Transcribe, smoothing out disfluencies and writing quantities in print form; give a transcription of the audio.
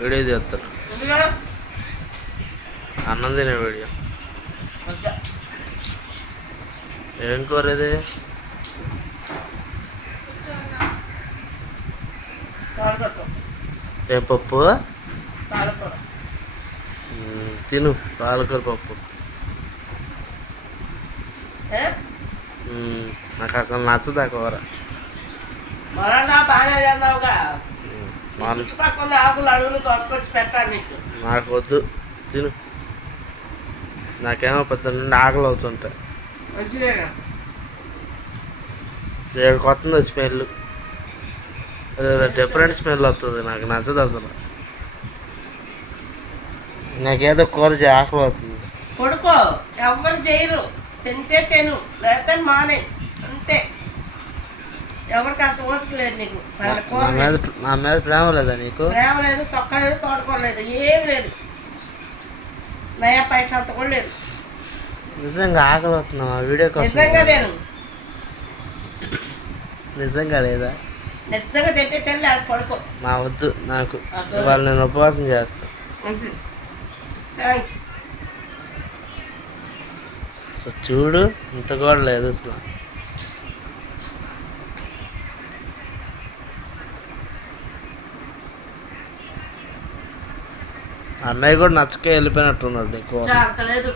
Video చేస్తాను. అన్నం తినే వీడియో. ఏం కూర ఇది? ఏం పప్పు? తిను పాలకూర పప్పు. నాకు అసలు నచ్చదు ఆ కూర. నాకు వద్దు, తిను. నాకేమో పెద్ద నుండి ఆకలి అవుతుంటాయి. ఏడుకి వస్తుంది స్మెల్, డిఫరెంట్ స్మెల్ వస్తుంది. నాకు నచ్చదు అసలు. నాకేదో కూర ఆకలి అవుతుంది. కొడుకో ఎవరు చేయరు, తింటే తిను లేకపోతే మానే అంతే. ఎవరికి అంత ఓపిక లేదు నీకు. నా మీద ప్రేమ లేదా నీకు? ప్రేమ లేదు, తొక్క లేదు, తోడుకోలేదు, ఏం లేదు. నయా పైసా అంత కూడా లేదు. నిజంగా ఆకలి అవుతున్నా వీడియో కోసం. నిజంగా నేను నిజంగా లేదా? నిజంగా తింటే తినలే, అది పడుకో. నా వద్దు, నాకు ఇవాళ నేను ఉపవాసం చేస్తాను. థ్యాంక్స్. అసలు చూడు, ఇంత కూడా లేదు అసలు. అన్నయ్య కూడా నచ్చకే వెళ్ళిపోయినట్టున్నాడు నీకు. అంత లేదు.